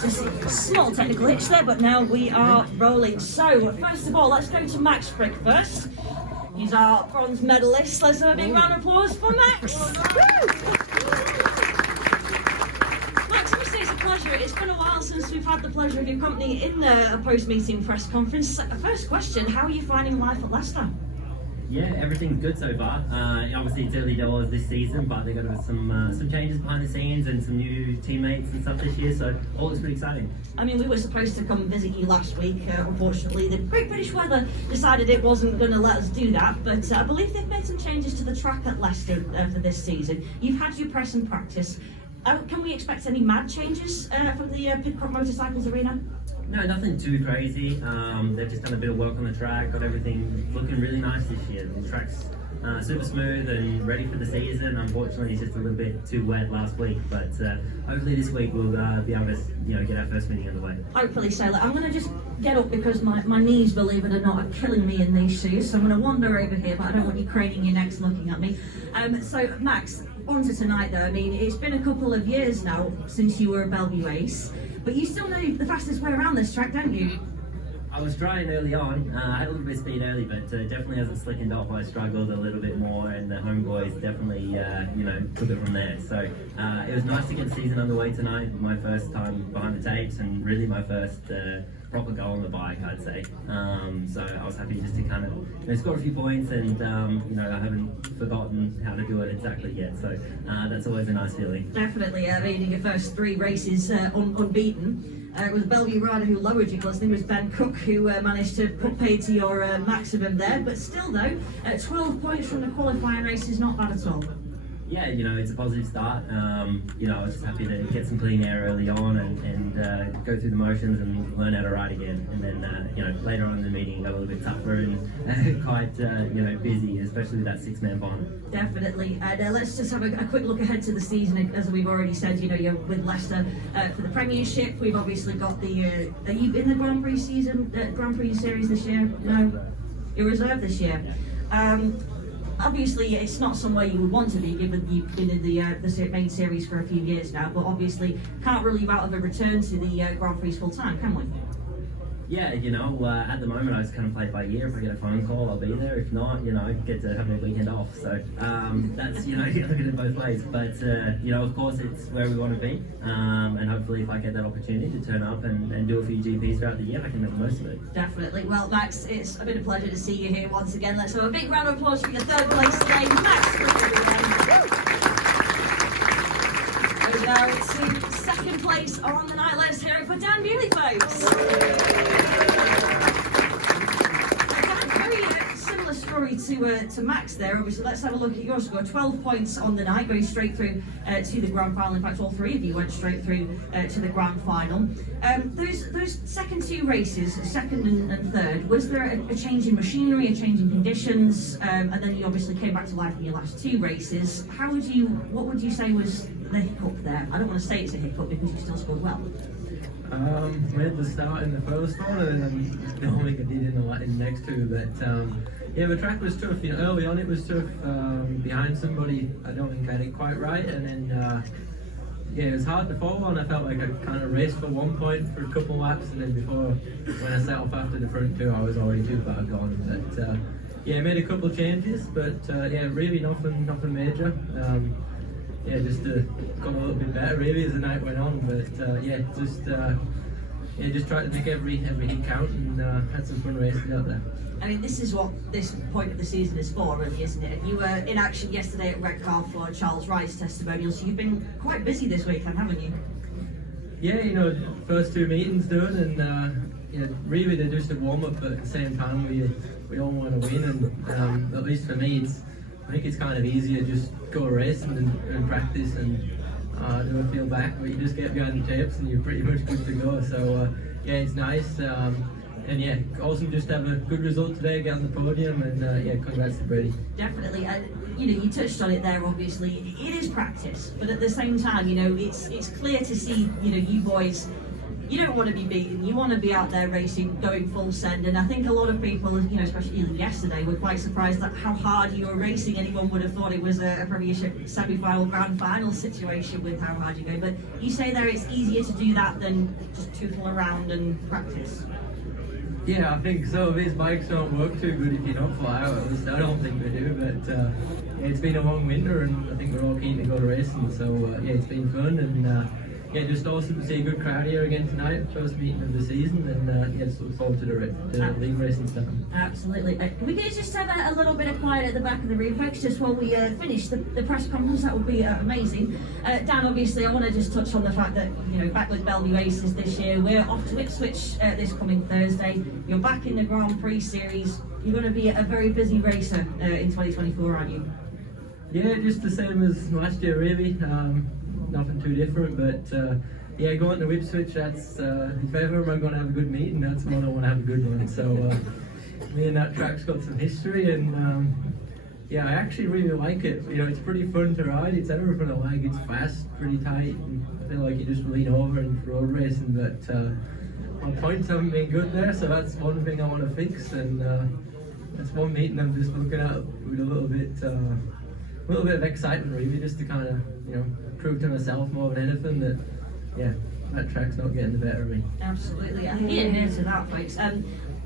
Just a small technical hitch there, but now we are rolling. So, first of all, let's go to Max Frick first. He's our bronze medalist. Let's have a big round of applause for Max. Max, I must say it's a pleasure. It's been a while since we've had the pleasure of your company in a post-meeting press conference. First question, how are you finding life at Leicester? Yeah, everything's good so far. Obviously, it's early doors this season, but they've got some changes behind the scenes and some new teammates and stuff this year, so all looks pretty exciting. I mean, we were supposed to come visit you last week. Unfortunately, the Great British Weather decided it wasn't going to let us do that, but I believe they've made some changes to the track at Leicester for this season. You've had your press and practice. Can we expect any mad changes from the Pidcock Motorcycles Arena? No, nothing too crazy. They've just done a bit of work on the track, got everything looking really nice this year. The track's super smooth and ready for the season. Unfortunately, it's just a little bit too wet last week, but hopefully this week we'll be able to get our first meeting underway. Hopefully so. I'm going to just get up because my knees, believe it or not, are killing me in these shoes, so I'm going to wander over here, but I don't want you craning your necks looking at me. So, Max, on to tonight though. I mean, it's been a couple of years now since you were a Belle Vue ace, but you still know the fastest way around this track, don't you? I was trying early on. I had a little bit of speed early, but definitely hasn't slickened off. I struggled a little bit more, and the homeboys definitely, took it from there. So it was nice to get the season underway tonight. My first time behind the tapes, and really my first proper go on the bike, I'd say. So I was happy just to kind of score a few points, and I haven't forgotten how to do it exactly yet. So that's always a nice feeling. Definitely. I mean, your first three races unbeaten. It was a Belle Vue rider who lowered your class. I think it was Ben Cook who managed to put paid to your maximum there. But still, though, 12 points from the qualifying race is not bad at all. Yeah, it's a positive start. I was just happy to get some clean air early on and go through the motions and learn how to ride again. And then, later on in the meeting, it got a little bit tougher and quite, busy, especially with that six-man final. Definitely. And let's just have a quick look ahead to the season. As we've already said, you're with Leicester for the Premiership. We've obviously got the. Are you in the Grand Prix season, Grand Prix series this year? No, you're reserved this year. Obviously, it's not somewhere you would want to be, given you've been in the main series for a few years now. But obviously, can't rule you out of a return to the Grand Prix full time, can we? Yeah, at the moment I just kind of play it by ear. If I get a phone call, I'll be there. If not, I get to have my weekend off. So that's, you look at it both ways. But, of course, it's where we want to be. And hopefully if I get that opportunity to turn up and do a few GPs throughout the year, I can make the most of it. Definitely. Well, Max, it's been a pleasure to see you here once again. Let's have a big round of applause for your third place today, Max. We go to second place on the night. Let's hear it for Dan Bewley, folks. Story to Max there. Obviously, let's have a look at your score. 12 points on the night, going straight through to the grand final. In fact, all three of you went straight through to the grand final. Those second two races, second and third, was there a change in machinery, a change in conditions, and then you obviously came back to life in your last two races. What would you say was the hiccup there? I don't want to say it's a hiccup because you still scored well. We had the start in the first one, and then I don't think I did in the next two, but the track was tough. Early on it was tough. Behind somebody, I don't think I had it quite right, and then it was hard to follow on. I felt like I kind of raced for 1 point for a couple laps, and then when I set off after the front two, I was already too far gone. But I made a couple of changes, but really nothing major. Just got a little bit better really as the night went on, but just tried to make every hit count and had some fun racing out there. I mean, this is what this point of the season is for, really, isn't it? You were in action yesterday at Redcar for Charles Wright's testimonial, so you've been quite busy this weekend, haven't you? Yeah, first two meetings done, and really they're just a warm-up, but at the same time we all want to win, and at least for me, I think it's kind of easier just go racing and practice and do a feel back, but you just get behind the tapes and you're pretty much good to go. So it's nice, and awesome just to have a good result today, get on the podium, and congrats to Brady. Definitely. You touched on it there. Obviously, it is practice, but at the same time, it's clear to see you boys you don't want to be beaten. You want to be out there racing, going full send. And I think a lot of people, especially even yesterday, were quite surprised at how hard you were racing. Anyone would have thought it was a Premiership semi-final, grand final situation with how hard you go. But you say there it's easier to do that than just tootle around and practice. Yeah, I think so. These bikes don't work too good if you don't fly out. At least I don't think they do. But it's been a long winter, and I think we're all keen to go to racing. So it's been fun, and just awesome to see a good crowd here again tonight. First meeting of the season, and just look forward to the league racing stuff. Absolutely. Can we just have a little bit of quiet at the back of the room, folks, just while we finish the press conference? That would be amazing. Dan, obviously, I want to just touch on the fact that, back with Belle Vue Aces this year, we're off to Ipswich this coming Thursday. You're back in the Grand Prix series. You're going to be a very busy racer in 2024, aren't you? Yeah, just the same as last year, really. Nothing too different, but going to Ipswich, that's if ever I'm going to have a good meeting, that's when I want to have a good one. So me and that track's got some history, and I actually really like it. It's pretty fun to ride. It's everything I like. It's fast, pretty tight, and I feel like you just lean over and road racing. But my points haven't been good there, so that's one thing I want to fix. And that's one meeting I'm just looking at with a little bit of excitement, really, just to kind of prove to myself more than anything that that track's not getting the better of me. Absolutely, I think you're here to that, folks.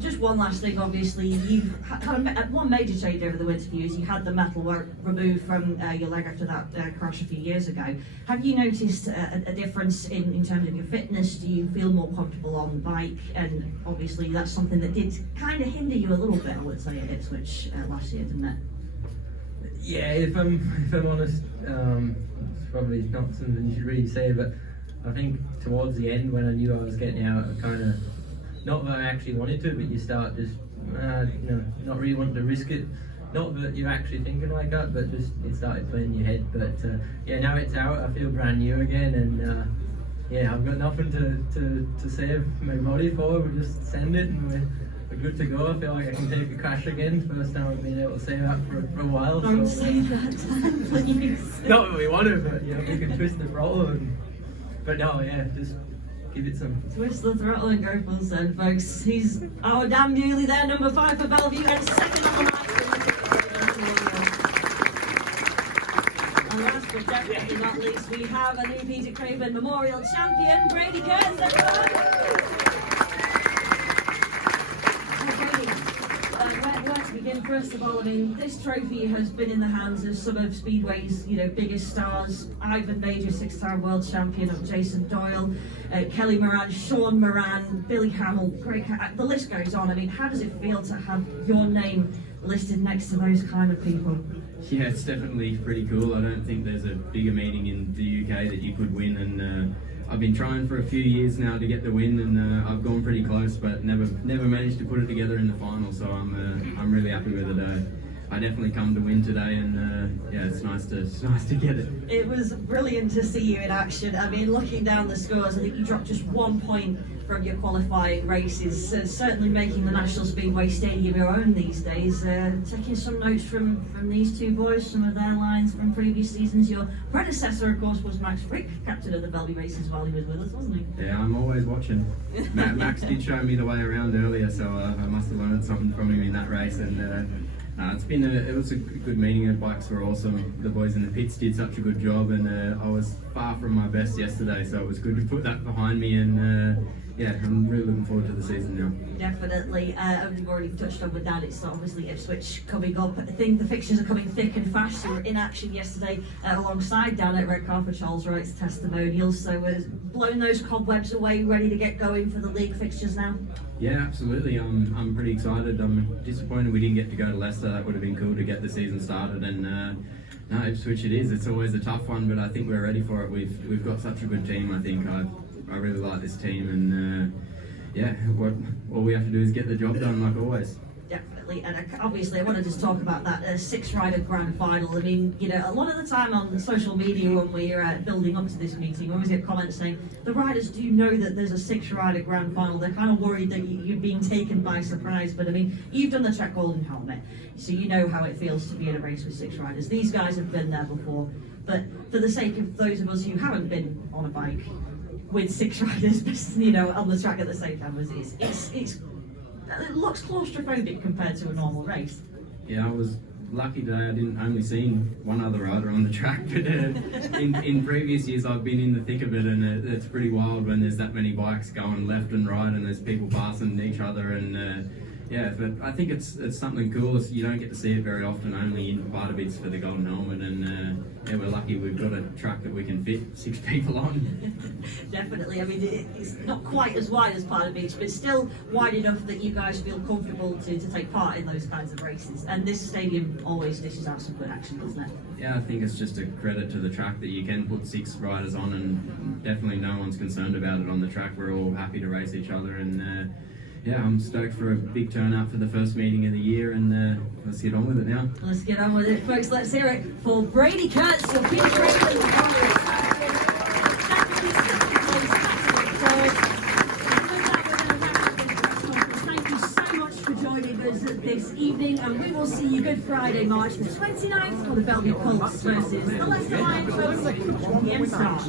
Just one last thing, obviously, you've had one major change over the winter for you is you had the metalwork removed from your leg after that crash a few years ago. Have you noticed a difference in terms of your fitness? Do you feel more comfortable on the bike? And obviously that's something that did kind of hinder you a little bit, I would say, at Ipswich last year, didn't it? Yeah, if I'm honest, it's probably not something you should really say, but I think towards the end when I knew I was getting out, I kind of, not that I actually wanted to, but you start just, not really wanting to risk it. Not that you're actually thinking like that, but just it started playing in your head. But now it's out, I feel brand new again, and I've got nothing to save my body for. We just send it, and we're good to go. I feel like I can take a crash again. First time I've been able to say that for a while. Don't so, say that, please. Not that we want to, but we can twist the throttle. But no, just give it some. Twist the throttle and go full send, folks. He's damn nearly there, number 5 for Belle Vue, and second on the map. And last but definitely not least, we have a new Peter Craven Memorial Champion, Brady Kearns, everyone. Where to begin? First of all, this trophy has been in the hands of some of Speedway's, biggest stars. Ivan Major, 6-time world champion, of Jason Doyle, Kelly Moran, Sean Moran, Billy Hamill, the list goes on. How does it feel to have your name listed next to those kind of people? Yeah, it's definitely pretty cool. I don't think there's a bigger meeting in the UK that you could win, and I've been trying for a few years now to get the win, and I've gone pretty close, but never managed to put it together in the final. So I'm really happy with it. I definitely come to win today, and it's nice to get it. It was brilliant to see you in action. Looking down the scores, I think you dropped just 1 point from your qualifying races. Certainly making the National Speedway Stadium your own these days. Taking some notes from these two boys, some of their lines from previous seasons. Your predecessor, of course, was Max Frick, captain of the Belle Vue Races while he was with us, wasn't he? Yeah, I'm always watching. Max did show me the way around earlier, so I must have learned something from him in that race, and it was a good meeting. The bikes were awesome. The boys in the pits did such a good job, and I was far from my best yesterday, so it was good to put that behind me, and I'm really looking forward to the season now. Definitely. We've already touched on with that. It's obviously Ipswich coming up. I think the fixtures are coming thick and fast. You were in action yesterday alongside down at Red Carpet Charles Wright's testimonials. So we're blowing those cobwebs away, ready to get going for the league fixtures now. Yeah, absolutely. I'm pretty excited. I'm disappointed we didn't get to go to Leicester. That would have been cool to get the season started. And no, Ipswich it is. It's always a tough one, but I think we're ready for it. We've got such a good team. I think I really like this team, and all we have to do is get the job done, like always. Definitely, and obviously I want to just talk about that 6-rider grand final. A lot of the time on social media when we're building up to this meeting, we always get comments saying the riders do know that there's a 6-rider grand final. They're kind of worried that you're being taken by surprise, but you've done the Trek Golden Helmet, so you know how it feels to be in a race with 6 riders. These guys have been there before, but for the sake of those of us who haven't been on a bike, with 6 riders, you know, on the track at the same time. It looks claustrophobic compared to a normal race. Yeah, I was lucky today. I didn't only seen one other rider on the track, but in previous years I've been in the thick of it, and it's pretty wild when there's that many bikes going left and right, and there's people passing each other, and yeah. But I think it's something cool. You don't get to see it very often, only in Bits for the Golden Helmet, and yeah, we're lucky we've got a track that we can fit 6 people on. Definitely. I mean, it's not quite as wide as Party Beach, but still wide enough that you guys feel comfortable to take part in those kinds of races. And this stadium always dishes out some good action, doesn't it? Yeah, I think it's just a credit to the track that you can put 6 riders on, and definitely no one's concerned about it on the track. We're all happy to race each other, and yeah, I'm stoked for a big turnout for the first meeting of the year, and let's get on with it now. Let's get on with it, folks. Let's hear it for Brady Kurtz, your Peter Craven. Thank you so much for joining us this evening, and we will see you Good Friday, March the 29th for the Belle Vue Colts versus the Leicester Lions. 1 p.m. start.